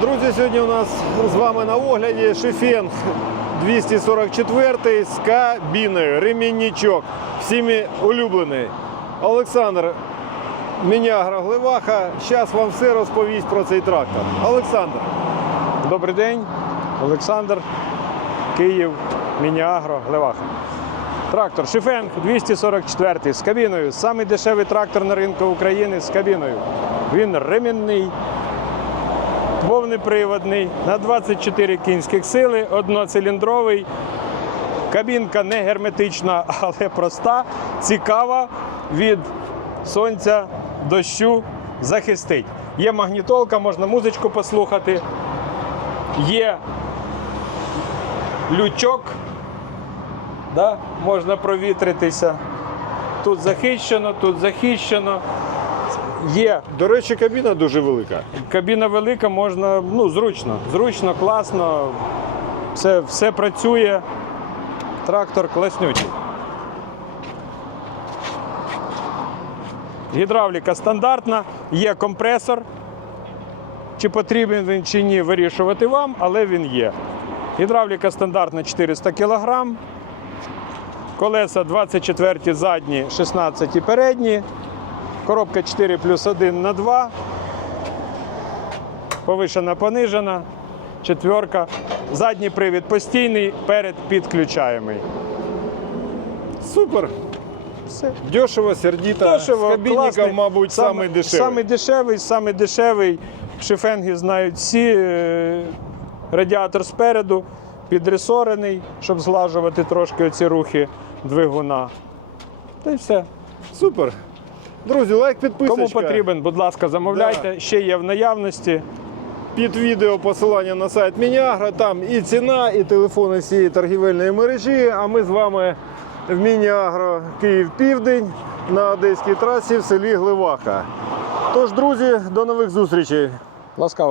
Друзі, сьогодні у нас з вами на огляді Шефенг 244 з кабіною, ремінничок, всіми улюблений. Олександр Мінягра Гливаха, зараз вам все розповість про цей трактор. Олександр, Добрий день, Олександр, Київ, Мініагро, Глеваха. Трактор Шифенг 244 з кабіною. Самий дешевий трактор на ринку України з кабіною. Він ремінний, повнеприводний, на 24 кінських сили, одноциліндровий. Кабінка не герметична, але проста, цікава від сонця, дощу захистить. Є магнітолка, можна музичку послухати. Є лючок, да? можна провітритися. Тут захищено, тут захищено. Є до речі, кабіна дуже велика. кабіна велика, можна ну, зручно, зручно, класно. Все, все працює. Трактор класнючий. Гідравліка стандартна, є компресор. Чи потрібен він чи ні, вирішувати вам, але він є. Гідравліка стандартна 400 кг. Колеса 24 задні, 16 передні. Коробка 4 плюс 1 на 2. Повишена, понижена. Четверка. Задній привід постійний, перед підключаємий. Супер. Все. Дешево, сердито. Дешево, з кабінників, класний. мабуть, Саме- самий дешевий. Самий дешевий, самий дешевий. Шифенги знають всі. Е, Радіатор спереду, підресорений, щоб зглажувати трошки оці рухи двигуна. Та й все. Супер. Друзі, лайк, підписочка. Кому потрібен, будь ласка, замовляйте. Ще є в наявності. Під відео посилання на сайт Мініагра, там і ціна, і телефони цієї торгівельної мережі. А ми з вами в Мініагро Київ Південь на Одеській трасі в селі Гливаха. Тож, друзі, до нових зустрічей. Ласкаво.